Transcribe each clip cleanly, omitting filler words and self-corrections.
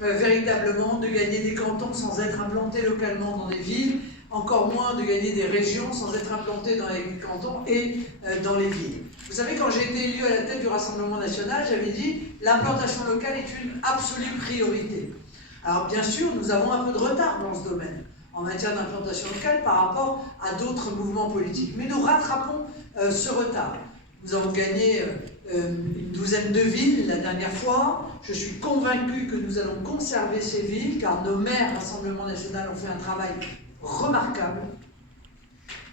véritablement de gagner des cantons sans être implantés localement dans des villes, encore moins de gagner des régions sans être implantés dans les cantons et dans les villes. Vous savez, quand j'ai été élu à la tête du Rassemblement national, j'avais dit l'implantation locale est une absolue priorité. Alors bien sûr, nous avons un peu de retard dans ce domaine, en matière d'implantation locale par rapport à d'autres mouvements politiques. Mais nous rattrapons ce retard. Nous avons gagné une douzaine de villes la dernière fois. Je suis convaincu que nous allons conserver ces villes, car nos maires Rassemblement national ont fait un travail remarquable.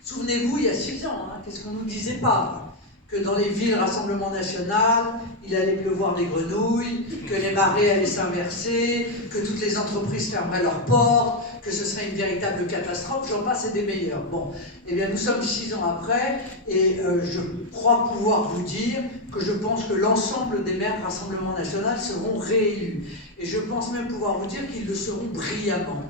Souvenez-vous, il y a 6 ans, qu'est-ce qu'on ne nous disait pas? Que dans les villes Rassemblement national, il allait pleuvoir des grenouilles, que les marées allaient s'inverser, que toutes les entreprises fermeraient leurs portes, que ce serait une véritable catastrophe, j'en passe et des meilleurs. Bon, eh bien nous sommes 6 ans après, et je crois pouvoir vous dire que je pense que l'ensemble des maires Rassemblement national seront réélus. Et je pense même pouvoir vous dire qu'ils le seront brillamment.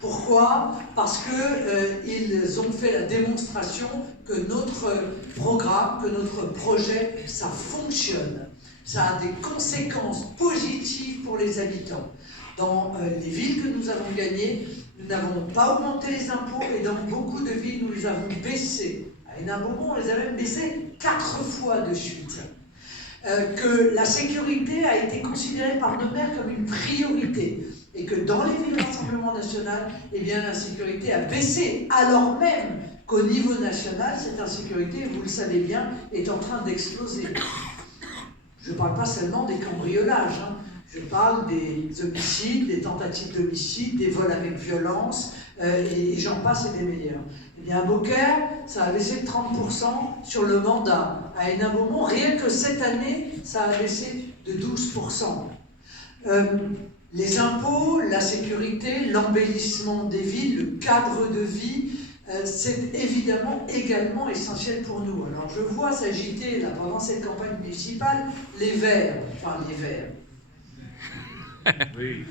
Pourquoi? Parce qu'ils ont fait la démonstration que notre programme, que notre projet, ça fonctionne. Ça a des conséquences positives pour les habitants. Dans les villes que nous avons gagnées, nous n'avons pas augmenté les impôts et dans beaucoup de villes, nous les avons baissés. À Hénin-Beaumont, on les a même baissés 4 fois de suite. Que la sécurité a été considérée par nos maires comme une priorité. Et que dans les villes du Rassemblement national, eh bien, l'insécurité a baissé, alors même qu'au niveau national, cette insécurité, vous le savez bien, est en train d'exploser. Je ne parle pas seulement des cambriolages, je parle des homicides, des tentatives d'homicide, des vols avec violence, et j'en passe et des meilleurs. Eh bien, à Beaucaire, ça a baissé de 30% sur le mandat. À Hénin-Beaumont, rien que cette année, ça a baissé de 12%. Les impôts, la sécurité, l'embellissement des villes, le cadre de vie, c'est évidemment également essentiel pour nous. Alors je vois s'agiter là pendant cette campagne municipale les Verts, Oui.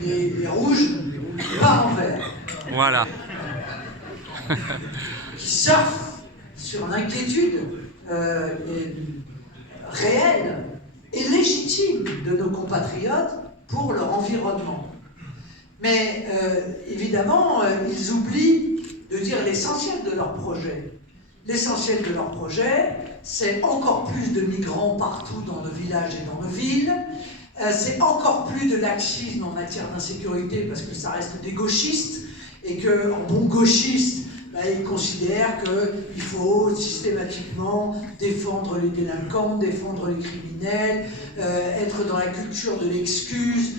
les rouges, pas en vert. Voilà. Qui surfent sur l'inquiétude réelle et légitime de nos compatriotes pour leur environnement. Mais évidemment, ils oublient de dire l'essentiel de leur projet. L'essentiel de leur projet, c'est encore plus de migrants partout dans nos villages et dans nos villes, c'est encore plus de laxisme en matière d'insécurité parce que ça reste des gauchistes et qu'en bon gauchiste, ils considèrent qu'il faut systématiquement défendre les délinquants, défendre les criminels, être dans la culture de l'excuse,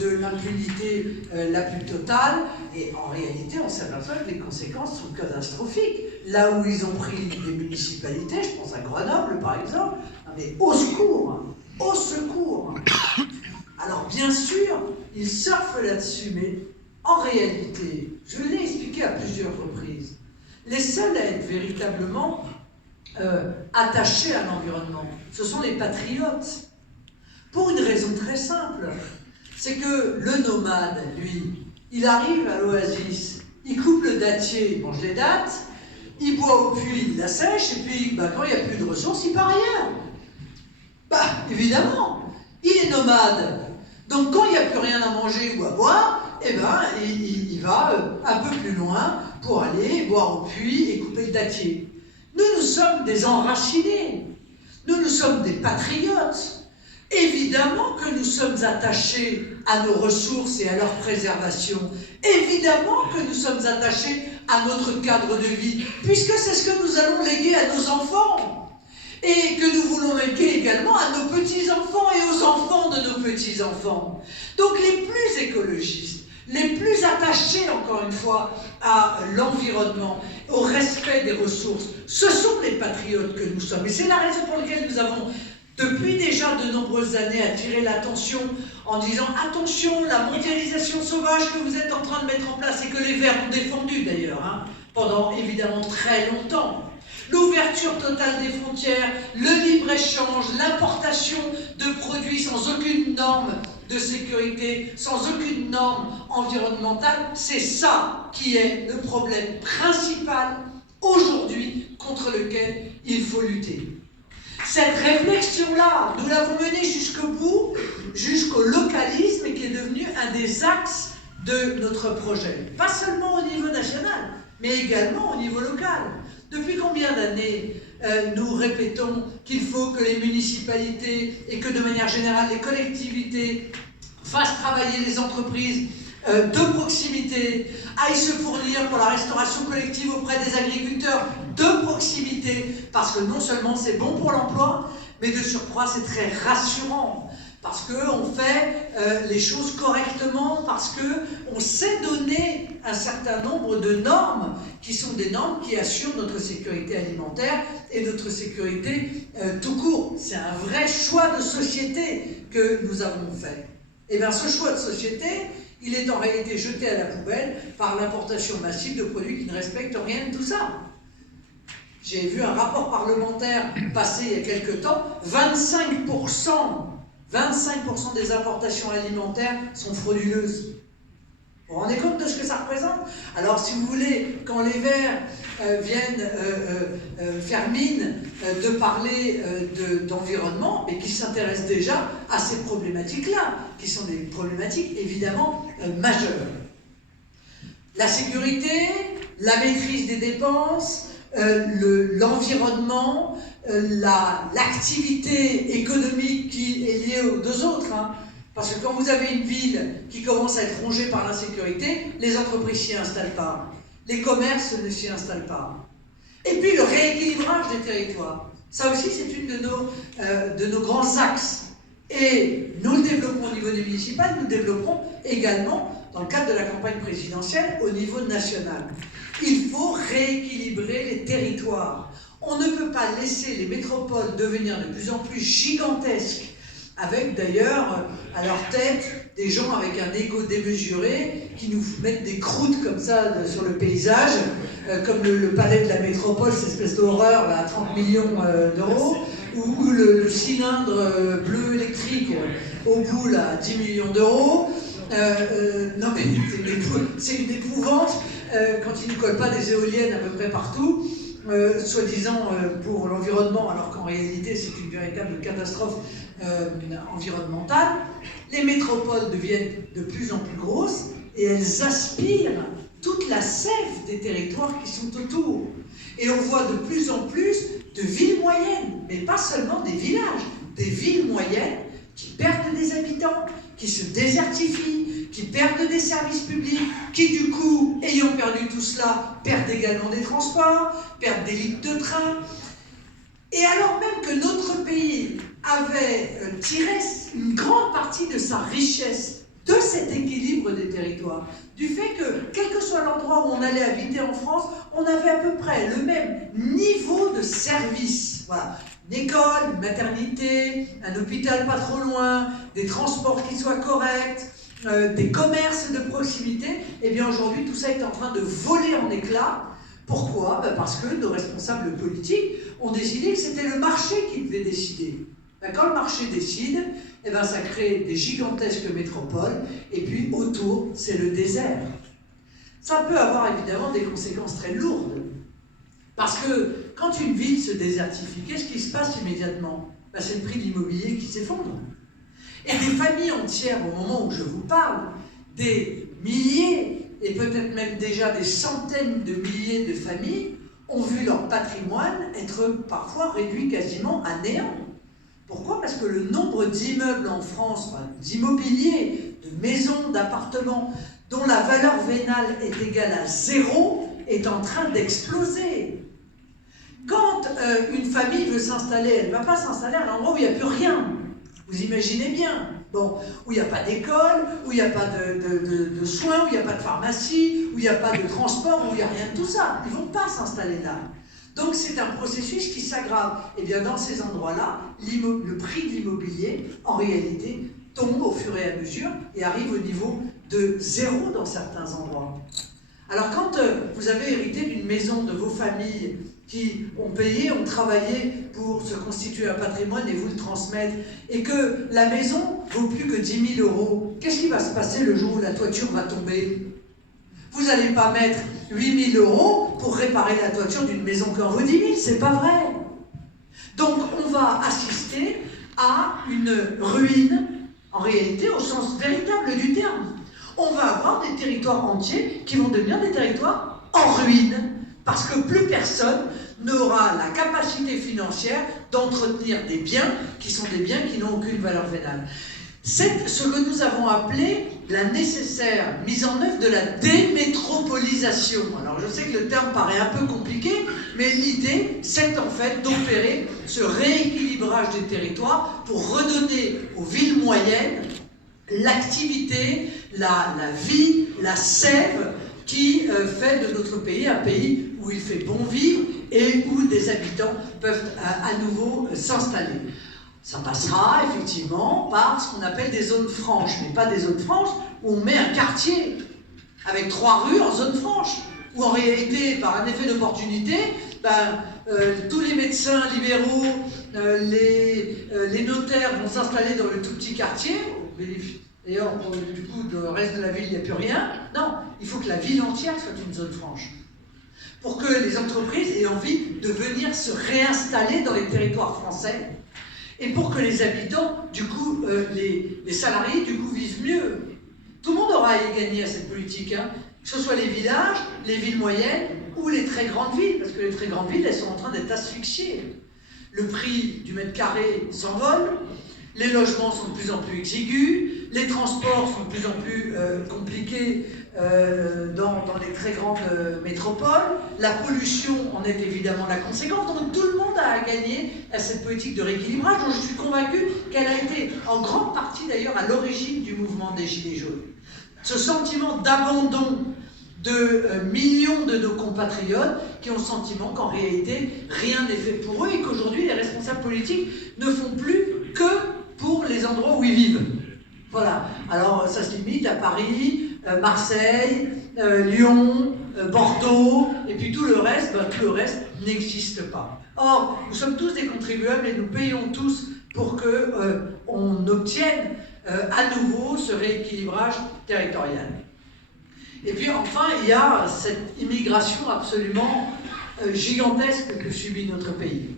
de l'impunité la plus totale. Et en réalité, on s'aperçoit que les conséquences sont catastrophiques. Là où ils ont pris des municipalités, je pense à Grenoble par exemple, mais au secours, au secours. Alors bien sûr, ils surfent là-dessus, mais en réalité, je l'ai expliqué à plusieurs reprises, les seuls à être véritablement attachés à l'environnement, ce sont les patriotes. Pour une raison très simple, c'est que le nomade, lui, il arrive à l'oasis, il coupe le dattier, il mange les dattes, il boit au puits, il la sèche, et puis quand il n'y a plus de ressources, il part ailleurs. Évidemment, il est nomade. Donc quand il n'y a plus rien à manger ou à boire, eh ben, il va un peu plus loin pour aller boire au puits et couper le dattier. Nous sommes des enracinés. Nous sommes des patriotes. Évidemment que nous sommes attachés à nos ressources et à leur préservation. Évidemment que nous sommes attachés à notre cadre de vie, puisque c'est ce que nous allons léguer à nos enfants. Et que nous voulons léguer également à nos petits-enfants et aux enfants de nos petits-enfants. Donc les plus écologistes, les plus attachés, encore une fois, à l'environnement, au respect des ressources, ce sont les patriotes que nous sommes. Et c'est la raison pour laquelle nous avons, depuis déjà de nombreuses années, attiré l'attention en disant « Attention, la mondialisation sauvage que vous êtes en train de mettre en place, et que les Verts ont défendu d'ailleurs, pendant évidemment très longtemps, l'ouverture totale des frontières, le libre-échange, l'importation de produits sans aucune norme de sécurité, sans aucune norme environnementale, c'est ça qui est le problème principal aujourd'hui contre lequel il faut lutter. Cette réflexion-là, nous l'avons menée jusqu'au bout jusqu'au localisme qui est devenu un des axes de notre projet. Pas seulement au niveau national, mais également au niveau local. Depuis combien d'années nous répétons qu'il faut que les municipalités et que de manière générale les collectivités fassent travailler les entreprises de proximité, aillent se fournir pour la restauration collective auprès des agriculteurs de proximité, parce que non seulement c'est bon pour l'emploi, mais de surcroît c'est très rassurant, parce qu'on fait les choses correctement, parce qu'on sait donner un certain nombre de normes qui sont des normes qui assurent notre sécurité alimentaire et notre sécurité tout court. C'est un vrai choix de société que nous avons fait. Et bien ce choix de société, il est en réalité jeté à la poubelle par l'importation massive de produits qui ne respectent rien de tout ça. J'ai vu un rapport parlementaire passer il y a quelque temps, 25% des importations alimentaires sont frauduleuses. Vous vous rendez compte de ce que ça représente? Alors si vous voulez, quand les Verts viennent faire mine de parler d'environnement, mais qui s'intéressent déjà à ces problématiques-là, qui sont des problématiques évidemment majeures. La sécurité, la maîtrise des dépenses, l'environnement, l'activité économique qui est liée aux deux autres, hein. Parce que quand vous avez une ville qui commence à être rongée par l'insécurité, les entreprises s'y installent pas, les commerces ne s'y installent pas. Et puis le rééquilibrage des territoires, ça aussi c'est une de nos grands axes. Et nous le développons au niveau des municipales, nous le développerons également dans le cadre de la campagne présidentielle au niveau national. Il faut rééquilibrer les territoires. On ne peut pas laisser les métropoles devenir de plus en plus gigantesques, avec d'ailleurs à leur tête des gens avec un ego démesuré qui nous mettent des croûtes comme ça sur le paysage, comme le palais de la métropole, cette espèce d'horreur à 30 millions d'euros, ou le cylindre bleu électrique au bout là, à 10 millions d'euros. Non mais c'est une épouvante quand ils ne collent pas des éoliennes à peu près partout. Soi-disant pour l'environnement, alors qu'en réalité c'est une véritable catastrophe environnementale. Les métropoles deviennent de plus en plus grosses et elles aspirent toute la sève des territoires qui sont autour. Et on voit de plus en plus de villes moyennes, mais pas seulement des villages, des villes moyennes qui perdent des habitants, qui se désertifient, qui perdent des services publics, qui du coup, ayant perdu tout cela, perdent également des transports, perdent des lignes de train. Et alors même que notre pays avait tiré une grande partie de sa richesse de cet équilibre des territoires, du fait que, quel que soit l'endroit où on allait habiter en France, on avait à peu près le même niveau de service. Voilà. Une école, une maternité, un hôpital pas trop loin, des transports qui soient corrects, des commerces de proximité, et bien aujourd'hui tout ça est en train de voler en éclats. Pourquoi? Parce que nos responsables politiques ont décidé que c'était le marché qui devait décider. Quand le marché décide, eh ben ça crée des gigantesques métropoles, et puis autour, c'est le désert. Ça peut avoir évidemment des conséquences très lourdes. Parce que quand une ville se désertifie, qu'est-ce qui se passe immédiatement? Ben, c'est le prix de l'immobilier qui s'effondre. Et des familles entières, au moment où je vous parle, des milliers, et peut-être même déjà des centaines de milliers de familles, ont vu leur patrimoine être parfois réduit quasiment à néant. Pourquoi? Parce que le nombre d'immeubles en France, enfin, d'immobilier, de maisons, d'appartements, dont la valeur vénale est égale à 0, est en train d'exploser. Quand une famille veut s'installer, elle ne va pas s'installer à un endroit où il n'y a plus rien. Vous imaginez bien. Bon, où il n'y a pas d'école, où il n'y a pas de soins, où il n'y a pas de pharmacie, où il n'y a pas de transport, où il n'y a rien de tout ça. Ils ne vont pas s'installer là. Donc c'est un processus qui s'aggrave. Et bien dans ces endroits-là, le prix de l'immobilier, en réalité, tombe au fur et à mesure et arrive au niveau de 0 dans certains endroits. Alors quand vous avez hérité d'une maison de vos familles qui ont payé, ont travaillé pour se constituer un patrimoine et vous le transmettre, et que la maison vaut plus que 10 000 euros, qu'est-ce qui va se passer le jour où la toiture va tomber? Vous n'allez pas mettre 8 000 euros pour réparer la toiture d'une maison qui en vaut 10 000, c'est pas vrai. Donc on va assister à une ruine en réalité, au sens véritable du terme. On va avoir des territoires entiers qui vont devenir des territoires en ruine, parce que plus personne n'aura la capacité financière d'entretenir des biens qui sont des biens qui n'ont aucune valeur vénale. C'est ce que nous avons appelé la nécessaire mise en œuvre de la démétropolisation. Alors je sais que le terme paraît un peu compliqué, mais l'idée, c'est en fait d'opérer ce rééquilibrage des territoires pour redonner aux villes moyennes l'activité, la vie, la sève qui fait de notre pays un pays où il fait bon vivre et où des habitants peuvent à nouveau s'installer. Ça passera effectivement par ce qu'on appelle des zones franches, mais pas des zones franches où on met un quartier avec 3 rues en zone franche, où en réalité, par un effet d'opportunité, tous les médecins libéraux, les notaires vont s'installer dans le tout petit quartier. D'ailleurs, du coup, le reste de la ville, il n'y a plus rien. Non, il faut que la ville entière soit une zone franche. Pour que les entreprises aient envie de venir se réinstaller dans les territoires français. Et pour que les habitants, du coup, les salariés, du coup, vivent mieux. Tout le monde aura à y gagner à cette politique, hein. Que ce soit les villages, les villes moyennes ou les très grandes villes, parce que les très grandes villes, elles sont en train d'être asphyxiées. Le prix du mètre carré s'envole, les logements sont de plus en plus exigus, les transports sont de plus en plus compliqués dans les très grandes métropoles, la pollution en est évidemment la conséquence, donc tout le monde a à gagner à cette politique de rééquilibrage, dont je suis convaincu qu'elle a été en grande partie d'ailleurs à l'origine du mouvement des Gilets jaunes. Ce sentiment d'abandon de millions de nos compatriotes qui ont le sentiment qu'en réalité rien n'est fait pour eux et qu'aujourd'hui les responsables politiques ne font plus que pour les endroits où ils vivent. Voilà, alors ça se limite à Paris, Marseille, Lyon, Bordeaux, et puis tout le reste n'existe pas. Or, nous sommes tous des contribuables et nous payons tous pour qu'on obtienne à nouveau ce rééquilibrage territorial. Et puis enfin, il y a cette immigration absolument gigantesque que subit notre pays.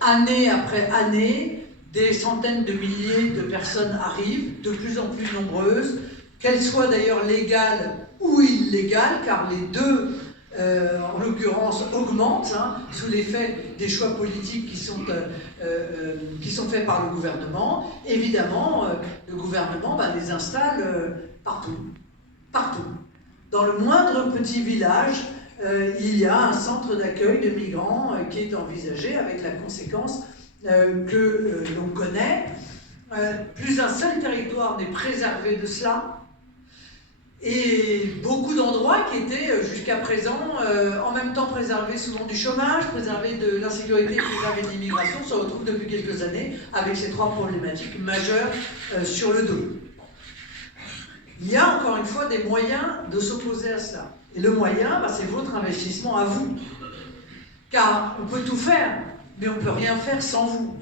Année après année, des centaines de milliers de personnes arrivent, de plus en plus nombreuses, qu'elles soient d'ailleurs légales ou illégales, car les deux, en l'occurrence, augmentent, hein, sous l'effet des choix politiques qui sont faits par le gouvernement. Évidemment, le gouvernement les installe partout. Partout. Dans le moindre petit village, il y a un centre d'accueil de migrants qui est envisagé avec la conséquence que l'on connaît. Plus un seul territoire n'est préservé de cela. Et beaucoup d'endroits qui étaient jusqu'à présent en même temps préservés souvent du chômage, préservés de l'insécurité, préservés de l'immigration, se retrouvent depuis quelques années avec ces 3 problématiques majeures sur le dos. Il y a encore une fois des moyens de s'opposer à cela. Et le moyen, c'est votre investissement à vous. Car on peut tout faire, mais on ne peut rien faire sans vous.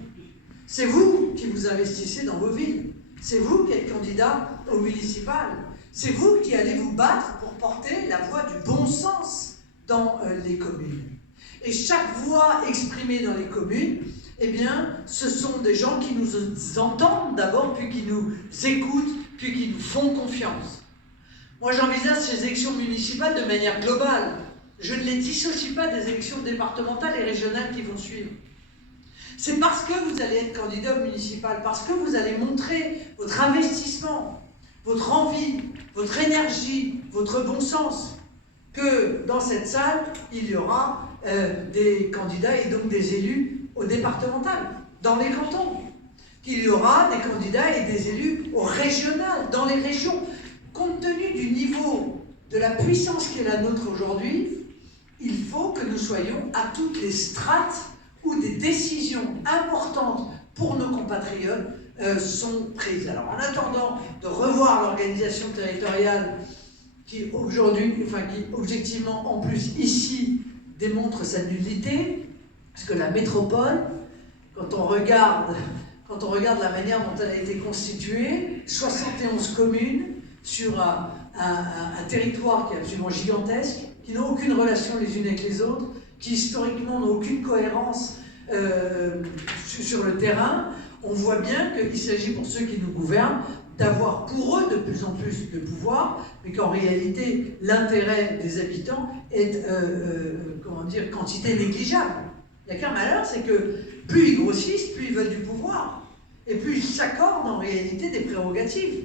C'est vous qui vous investissez dans vos villes. C'est vous qui êtes candidat au municipal. C'est vous qui allez vous battre pour porter la voix du bon sens dans les communes. Et chaque voix exprimée dans les communes, eh bien, ce sont des gens qui nous entendent d'abord, puis qui nous écoutent, puis qui nous font confiance. Moi, j'envisage ces élections municipales de manière globale. Je ne les dissocie pas des élections départementales et régionales qui vont suivre. C'est parce que vous allez être candidat au municipal, parce que vous allez montrer votre investissement, votre envie, votre énergie, votre bon sens, que dans cette salle, il y aura des candidats et donc des élus au départemental, dans les cantons. Qu'il y aura des candidats et des élus au régional, dans les régions. Compte tenu du niveau de la puissance qui est la nôtre aujourd'hui, il faut que nous soyons à toutes les strates où des décisions importantes pour nos compatriotes sont prises. Alors en attendant de revoir l'organisation territoriale qui aujourd'hui, qui objectivement en plus ici démontre sa nullité, parce que la métropole, quand on regarde la manière dont elle a été constituée, 71 communes sur un territoire qui est absolument gigantesque, qui n'ont aucune relation les unes avec les autres, qui historiquement n'ont aucune cohérence sur le terrain. on voit bien qu'il s'agit pour ceux qui nous gouvernent d'avoir pour eux de plus en plus de pouvoir, mais qu'en réalité, l'intérêt des habitants est, comment dire, quantité négligeable. Il n'y a qu'un malheur, c'est que plus ils grossissent, plus ils veulent du pouvoir, et plus ils s'accordent en réalité des prérogatives.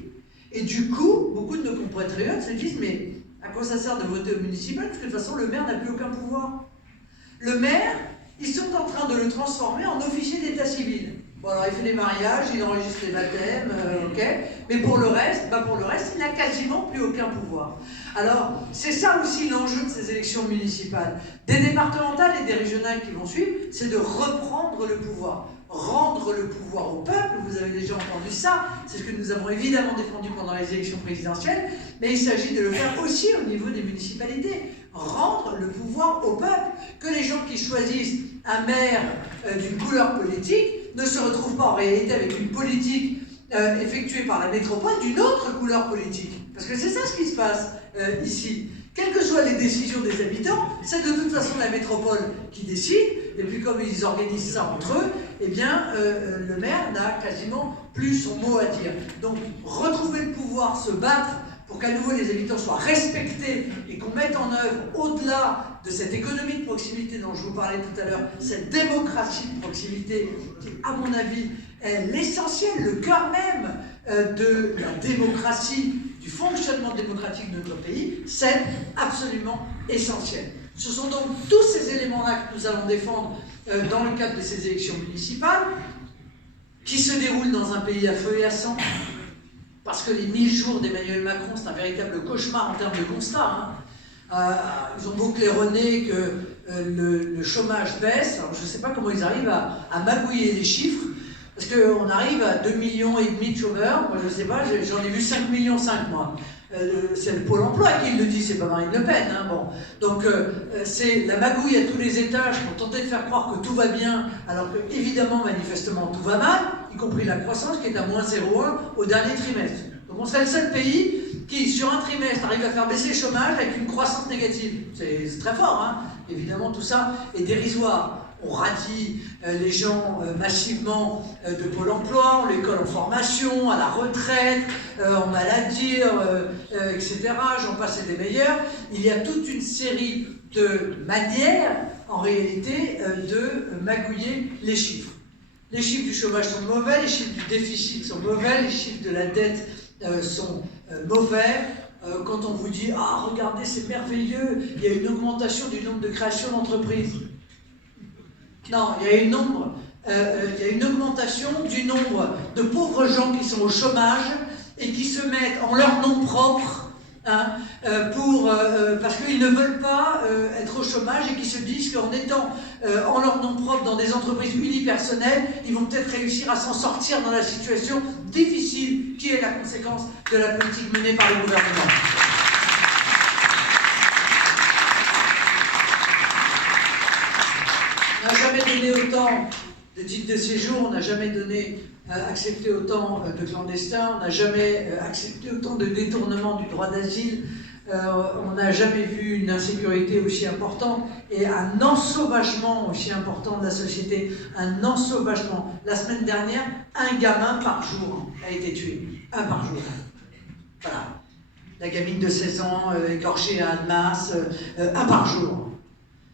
Et du coup, beaucoup de nos compatriotes se disent, mais à quoi ça sert de voter au municipal, parce que de toute façon, le maire n'a plus aucun pouvoir. Le maire, ils sont en train de le transformer en officier d'état civil. Bon, alors il fait les mariages, il enregistre les baptêmes, ok, mais pour le reste, il n'a quasiment plus aucun pouvoir. Alors, c'est ça aussi l'enjeu de ces élections municipales. Des départementales et des régionales qui vont suivre, c'est de reprendre le pouvoir. Rendre le pouvoir au peuple, vous avez déjà entendu ça, c'est ce que nous avons évidemment défendu pendant les élections présidentielles, mais il s'agit de le faire aussi au niveau des municipalités. Rendre le pouvoir au peuple, que les gens qui choisissent un maire d'une couleur politique ne se retrouvent pas en réalité avec une politique effectuée par la métropole d'une autre couleur politique. Parce que c'est ça ce qui se passe ici. Quelles que soient les décisions des habitants, c'est de toute façon la métropole qui décide, et puis comme ils organisent ça entre eux, eh bien le maire n'a quasiment plus son mot à dire. Donc retrouver le pouvoir, se battre pour qu'à nouveau les habitants soient respectés et qu'on mette en œuvre, au-delà de cette économie de proximité dont je vous parlais tout à l'heure, cette démocratie de proximité qui, à mon avis, est l'essentiel, le cœur même de la démocratie, du fonctionnement démocratique de notre pays, c'est absolument essentiel. Ce sont donc tous ces éléments-là que nous allons défendre dans le cadre de ces élections municipales, qui se déroulent dans un pays à feu et à sang, parce que les 1000 jours d'Emmanuel Macron, c'est un véritable cauchemar en termes de constat. Ils ont beau claironner que le chômage baisse, alors je ne sais pas comment ils arrivent à magouiller les chiffres, parce qu'on arrive à 2,5 millions de chômeurs, moi je ne sais pas, j'en ai vu 5,5 millions moi. C'est le Pôle emploi qui le dit, c'est pas Marine Le Pen. Bon. Donc c'est la magouille à tous les étages pour tenter de faire croire que tout va bien, alors que évidemment, manifestement, tout va mal, y compris la croissance qui est à moins 0,1 au dernier trimestre. Donc on serait le seul pays qui, sur un trimestre, arrive à faire baisser le chômage avec une croissance négative. C'est très fort, hein. Évidemment, tout ça est dérisoire. On radie les gens massivement de Pôle emploi, on les colle en formation, à la retraite, en maladie, etc. J'en passe et des meilleurs. Il y a toute une série de manières, en réalité, de magouiller les chiffres. Les chiffres du chômage sont mauvais, les chiffres du déficit sont mauvais, les chiffres de la dette sont mauvais. Quand on vous dit « Ah, regardez, c'est merveilleux, il y a une augmentation du nombre de créations d'entreprises ». Non, il y a une augmentation du nombre de pauvres gens qui sont au chômage et qui se mettent en leur nom propre parce qu'ils ne veulent pas être au chômage et qui se disent qu'en étant en leur nom propre dans des entreprises unipersonnelles, ils vont peut-être réussir à s'en sortir dans la situation difficile qui est la conséquence de la politique menée par le gouvernement. On n'a jamais donné autant de titres de séjour, on n'a jamais accepté autant de clandestins, on n'a jamais accepté autant de détournements du droit d'asile, on n'a jamais vu une insécurité aussi importante et un ensauvagement aussi important de la société, un ensauvagement. La semaine dernière, un gamin par jour a été tué, un par jour. Voilà. La gamine de 16 ans égorgée à Annemasse, un par jour.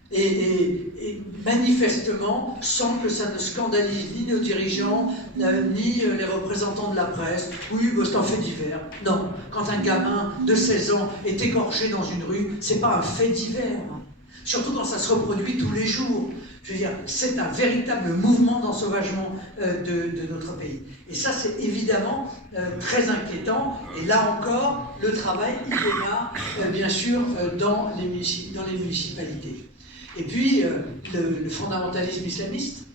Et manifestement, sans que ça ne scandalise ni nos dirigeants, ni les représentants de la presse. Oui, c'est un fait divers. Non, quand un gamin de 16 ans est égorgé dans une rue, c'est pas un fait divers. Surtout quand ça se reproduit tous les jours. Je veux dire, c'est un véritable mouvement d'ensauvagement de notre pays. Et ça, c'est évidemment très inquiétant. Et là encore, le travail, il démarre, bien sûr, dans les municipalités. Et puis, le fondamentalisme islamiste,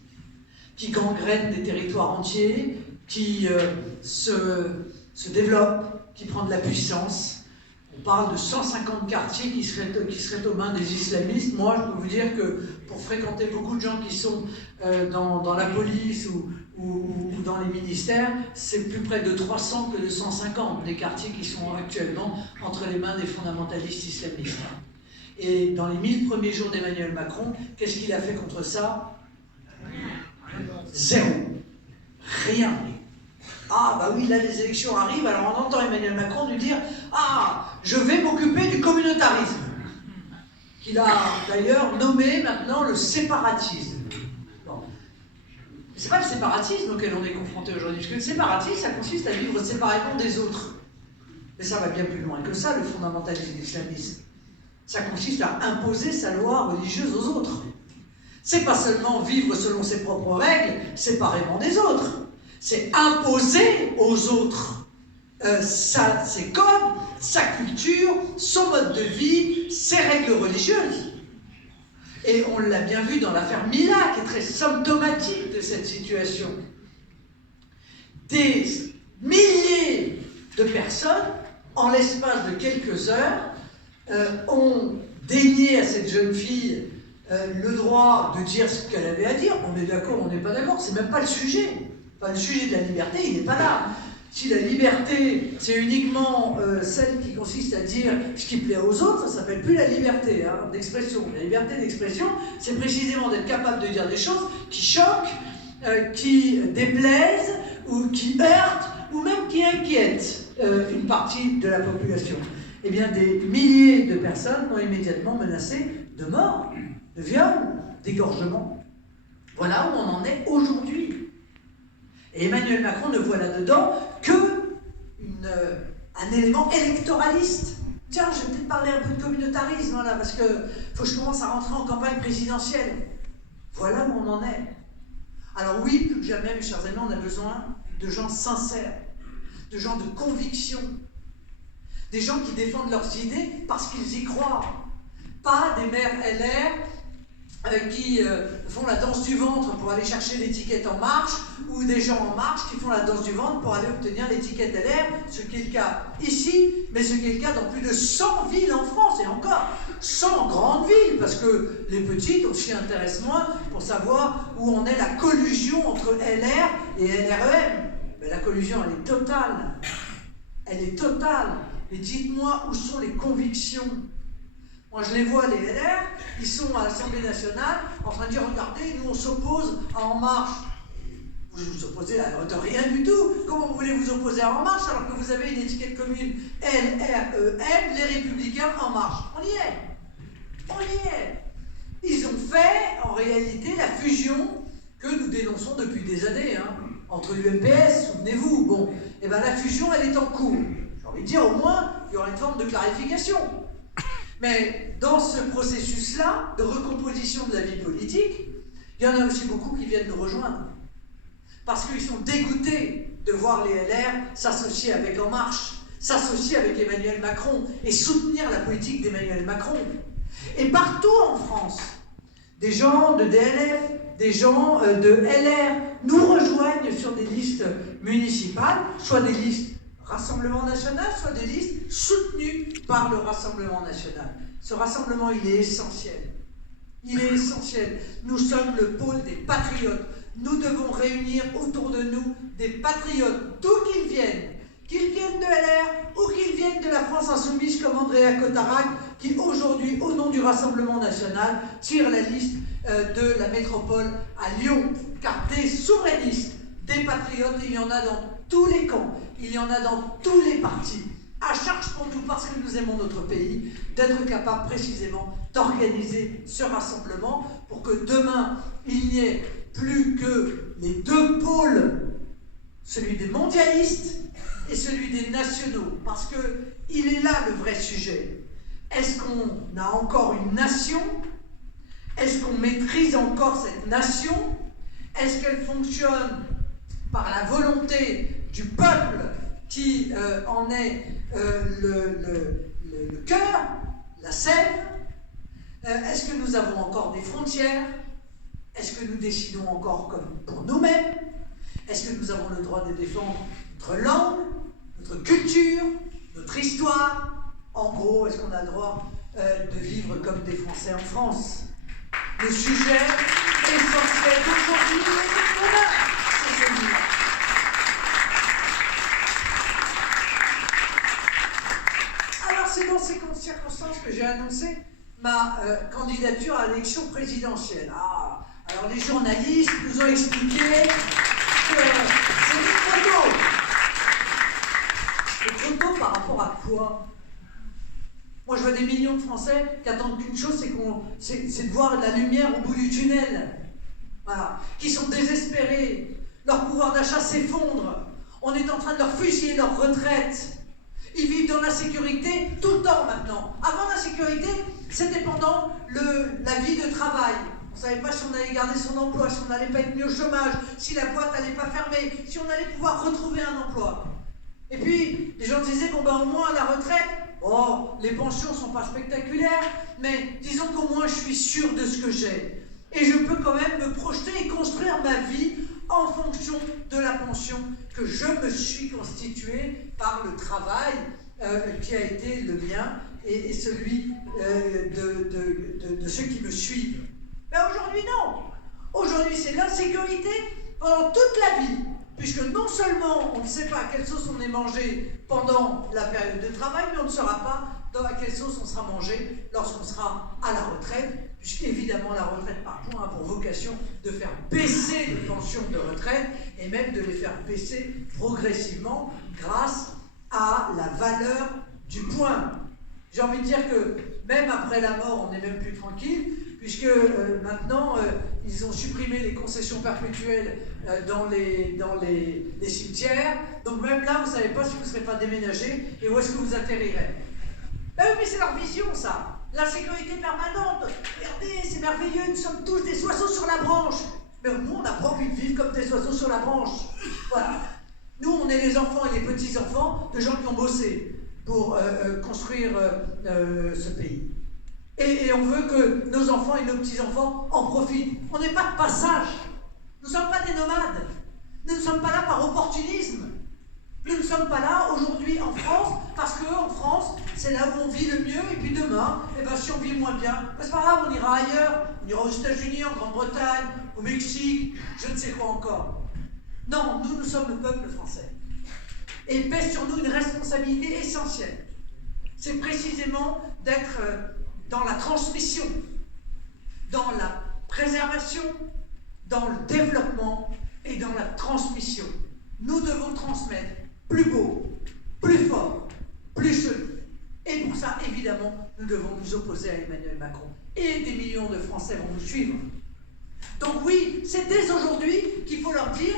qui gangrène des territoires entiers, qui se développe, qui prend de la puissance. On parle de 150 quartiers qui seraient aux mains des islamistes. Moi, je peux vous dire que pour fréquenter beaucoup de gens qui sont dans la police ou dans les ministères, c'est plus près de 300 que de 150 des quartiers qui sont actuellement entre les mains des fondamentalistes islamistes. Et dans les 1000 premiers jours d'Emmanuel Macron, qu'est-ce qu'il a fait contre ça? Zéro. Rien. Ah bah oui, là les élections arrivent, alors on entend Emmanuel Macron nous dire « Ah, je vais m'occuper du communautarisme », qu'il a d'ailleurs nommé maintenant le séparatisme. Bon. C'est pas le séparatisme auquel on est confronté aujourd'hui, parce que le séparatisme, ça consiste à vivre séparément des autres. Mais ça va bien plus loin que ça, le fondamentalisme islamiste. Ça consiste à imposer sa loi religieuse aux autres. C'est pas seulement vivre selon ses propres règles, séparément des autres. C'est imposer aux autres ses codes, sa culture, son mode de vie, ses règles religieuses. Et on l'a bien vu dans l'affaire Mila, qui est très symptomatique de cette situation. Des milliers de personnes, en l'espace de quelques heures, ont dénié à cette jeune fille le droit de dire ce qu'elle avait à dire. On est d'accord, on n'est pas d'accord, c'est même pas le sujet. Enfin, le sujet de la liberté, il n'est pas là. Si la liberté, c'est uniquement celle qui consiste à dire ce qui plaît aux autres, ça ne s'appelle plus la liberté d'expression. La liberté d'expression, c'est précisément d'être capable de dire des choses qui choquent, qui déplaisent, ou qui heurtent, ou même qui inquiètent une partie de la population. Eh bien, des milliers de personnes ont immédiatement menacé de mort, de viol, d'égorgement. Voilà où on en est aujourd'hui. Et Emmanuel Macron ne voit là-dedans que un élément électoraliste. Tiens, je vais peut-être parler un peu de communautarisme, là, parce que faut que je commence à rentrer en campagne présidentielle. Voilà où on en est. Alors oui, plus que jamais, mes chers amis, on a besoin de gens sincères, de gens de conviction, des gens qui défendent leurs idées parce qu'ils y croient. Pas des maires LR qui font la danse du ventre pour aller chercher l'étiquette En Marche, ou des gens En Marche qui font la danse du ventre pour aller obtenir l'étiquette LR, ce qui est le cas ici, mais ce qui est le cas dans plus de 100 villes en France, et encore 100 grandes villes, parce que les petites, on s'y intéresse moins pour savoir où en est la collusion entre LR et LREM. Mais la collusion, elle est totale. Elle est totale. Et dites-moi où sont les convictions. Moi, je les vois, les LR, ils sont à l'Assemblée nationale en train de dire, regardez, nous, on s'oppose à En Marche. Vous vous opposez à de rien du tout. Comment vous voulez vous opposer à En Marche alors que vous avez une étiquette commune LREM, les Républicains En Marche? On y est. On y est. Ils ont fait, en réalité, la fusion que nous dénonçons depuis des années, entre l'UMPS, souvenez-vous. Bon, et bien la fusion, elle est en cours. J'ai envie de dire, au moins, il y aura une forme de clarification. Mais dans ce processus-là, de recomposition de la vie politique, il y en a aussi beaucoup qui viennent nous rejoindre. Parce qu'ils sont dégoûtés de voir les LR s'associer avec En Marche, s'associer avec Emmanuel Macron et soutenir la politique d'Emmanuel Macron. Et partout en France, des gens de DLF, des gens de LR nous rejoignent sur des listes municipales, soit des listes Rassemblement national, soit des listes soutenues par le Rassemblement national. Ce rassemblement, il est essentiel. Il est essentiel. Nous sommes le pôle des patriotes. Nous devons réunir autour de nous des patriotes, d'où qu'ils viennent de LR ou qu'ils viennent de la France insoumise comme Andrea Cotarac, qui aujourd'hui, au nom du Rassemblement national, tire la liste de la métropole à Lyon. Car des souverainistes, des patriotes, il y en a dans tous les camps, il y en a dans tous les partis. À charge pour nous, parce que nous aimons notre pays, d'être capables précisément d'organiser ce rassemblement pour que demain, il n'y ait plus que les deux pôles, celui des mondialistes et celui des nationaux. Parce qu'il est là le vrai sujet. Est-ce qu'on a encore une nation? Est-ce qu'on maîtrise encore cette nation? Est-ce qu'elle fonctionne par la volonté du peuple qui en est le cœur, la sève? Est-ce que nous avons encore des frontières? Est-ce que nous décidons encore comme pour nous-mêmes? Est-ce que nous avons le droit de défendre notre langue, notre culture, notre histoire? En gros, est-ce qu'on a le droit de vivre comme des Français en France? Le sujet essentiel d'aujourd'hui, c'est celui-là. Alors, c'est dans ces circonstances que j'ai annoncé ma candidature à l'élection présidentielle. Alors les journalistes nous ont expliqué que nouveau par rapport à quoi? Moi, je vois des millions de Français qui attendent qu'une chose, c'est de voir la lumière au bout du tunnel. Voilà. Qui sont désespérés. Leur pouvoir d'achat s'effondre. On est en train de leur fusiller leur retraite. Ils vivent dans l'insécurité tout le temps maintenant. Avant l'insécurité, c'était pendant la vie de travail. On ne savait pas si on allait garder son emploi, si on n'allait pas être mis au chômage, si la boîte n'allait pas fermer, si on allait pouvoir retrouver un emploi. Et puis, les gens disaient, bon ben au moins à la retraite, oh, les pensions ne sont pas spectaculaires, mais disons qu'au moins je suis sûr de ce que j'ai. Et je peux quand même me projeter et construire ma vie en fonction de la pension que je me suis constituée par le travail qui a été le mien et celui de ceux qui me suivent. Mais aujourd'hui, non. Aujourd'hui, c'est l'insécurité pendant toute la vie. Puisque non seulement on ne sait pas à quelle sauce on est mangé pendant la période de travail, mais on ne saura pas dans quelle sauce on sera mangé lorsqu'on sera à la retraite, puisqu'évidemment la retraite par points a pour vocation de faire baisser les pensions de retraite et même de les faire baisser progressivement grâce à la valeur du point. J'ai envie de dire que même après la mort, on n'est même plus tranquille, puisque maintenant, ils ont supprimé les concessions perpétuelles dans les cimetières. Donc même là, vous ne savez pas si vous ne serez pas déménagé et où est-ce que vous atterrirez. Ben oui, mais c'est leur vision, ça. L'insécurité permanente. Regardez, c'est merveilleux, nous sommes tous des oiseaux sur la branche. Mais nous, on n'a pas envie de vivre comme des oiseaux sur la branche. Voilà. Nous, on est les enfants et les petits-enfants de gens qui ont bossé pour construire ce pays. Et on veut que nos enfants et nos petits-enfants en profitent. On n'est pas de passage. Nous ne sommes pas des nomades. Nous ne sommes pas là par opportunisme. Nous ne sommes pas là aujourd'hui en France parce qu'en France, c'est là où on vit le mieux. Et puis demain, eh ben, si on vit moins bien, ben, c'est pas grave, on ira ailleurs. On ira aux États-Unis, en Grande-Bretagne, au Mexique, je ne sais quoi encore. Non, nous sommes le peuple français. Et il pèse sur nous une responsabilité essentielle. C'est précisément d'être dans la transmission, dans la préservation, dans le développement et dans la transmission. Nous devons transmettre plus beau, plus fort, plus joli. Et pour ça, évidemment, nous devons nous opposer à Emmanuel Macron. Et des millions de Français vont nous suivre. Donc oui, c'est dès aujourd'hui qu'il faut leur dire,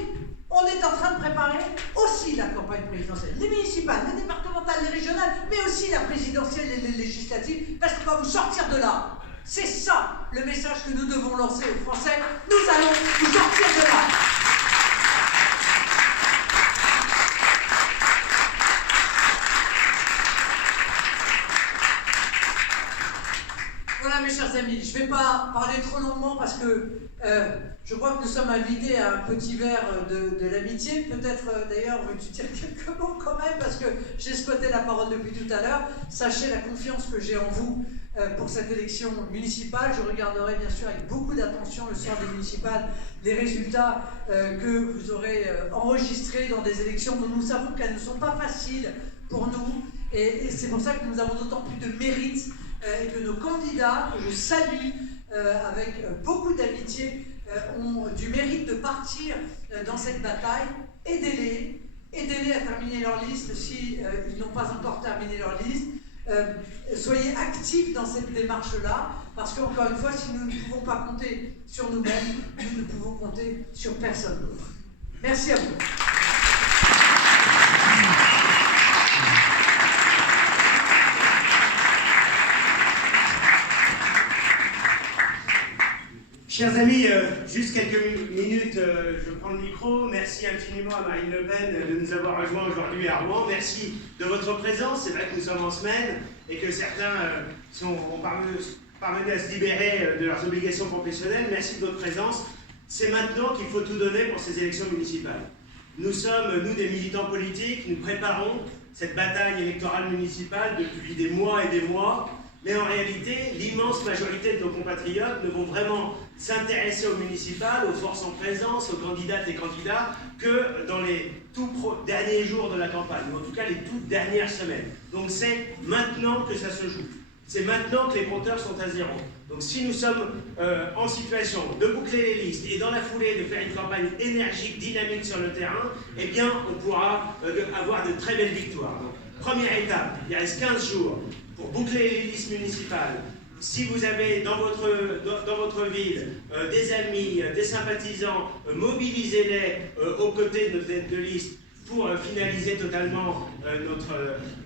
on est en train de préparer aussi la campagne présidentielle, les municipales, les départementales, les régionales, mais aussi la présidentielle et les législatives, parce qu'on va vous sortir de là. C'est ça le message que nous devons lancer aux Français. Nous allons vous sortir de là. Voilà mes chers amis, je ne vais pas parler trop longuement parce que je crois que nous sommes invités à un petit verre de l'amitié. Peut-être d'ailleurs, veux-tu dire quelques mots quand même parce que j'ai squatté la parole depuis tout à l'heure. Sachez la confiance que j'ai en vous pour cette élection municipale. Je regarderai bien sûr avec beaucoup d'attention le soir des municipales les résultats que vous aurez enregistrés dans des élections dont nous savons qu'elles ne sont pas faciles pour nous. Et c'est pour ça que nous avons d'autant plus de mérite et que nos candidats, que je salue avec beaucoup d'amitié, ont du mérite de partir dans cette bataille. Aidez-les à terminer leur liste si ils n'ont pas encore terminé leur liste. Soyez actifs dans cette démarche-là, parce qu'encore une fois, si nous ne pouvons pas compter sur nous-mêmes, nous ne pouvons compter sur personne d'autre. Merci à vous. Chers amis, juste quelques minutes, je prends le micro. Merci infiniment à Marine Le Pen de nous avoir rejoints aujourd'hui à Rouen. Merci de votre présence. C'est vrai que nous sommes en semaine et que certains ont parvenu à se libérer de leurs obligations professionnelles. Merci de votre présence. C'est maintenant qu'il faut tout donner pour ces élections municipales. Nous sommes, nous, des militants politiques. Nous préparons cette bataille électorale municipale depuis des mois et des mois. Mais en réalité, l'immense majorité de nos compatriotes ne vont vraiment s'intéresser aux municipales, aux forces en présence, aux candidates et candidats, que dans les tout derniers jours de la campagne, ou en tout cas les toutes dernières semaines. Donc c'est maintenant que ça se joue. C'est maintenant que les compteurs sont à zéro. Donc si nous sommes en situation de boucler les listes et dans la foulée de faire une campagne énergique, dynamique sur le terrain, eh bien on pourra avoir de très belles victoires. Donc, Première étape, il reste 15 jours pour boucler les listes municipales. Si vous avez dans votre ville des amis, des sympathisants, mobilisez-les aux côtés de nos têtes de liste pour finaliser totalement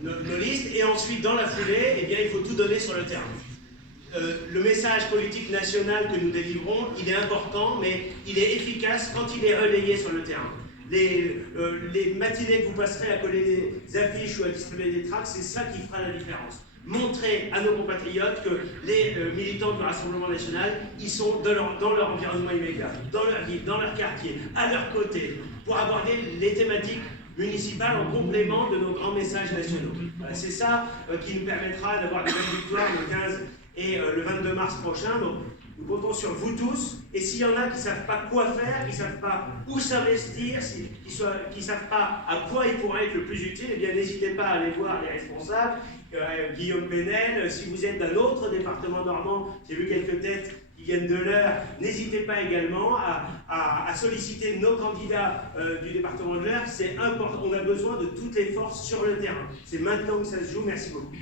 nos listes. Et ensuite, dans la foulée, eh bien, il faut tout donner sur le terrain. Le message politique national que nous délivrons, il est important, mais il est efficace quand il est relayé sur le terrain. Les matinées que vous passerez à coller des affiches ou à distribuer des tracts, c'est ça qui fera la différence. Montrer à nos compatriotes que les militants du Rassemblement national, ils sont dans leur environnement immédiat, dans leur ville, dans leur quartier, à leur côté, pour aborder les thématiques municipales en complément de nos grands messages nationaux. Voilà, c'est ça qui nous permettra d'avoir des belles victoires le 15 et le 22 mars prochain. Donc, nous comptons sur vous tous, et s'il y en a qui ne savent pas quoi faire, qui ne savent pas où s'investir, qui ne savent pas à quoi ils pourraient être le plus utiles, eh bien n'hésitez pas à aller voir les responsables, Guillaume Pénel, si vous êtes d'un autre département normand, j'ai vu quelques têtes qui viennent de l'Eure, n'hésitez pas également à solliciter nos candidats du département de l'Eure, c'est important, on a besoin de toutes les forces sur le terrain. C'est maintenant que ça se joue, merci beaucoup.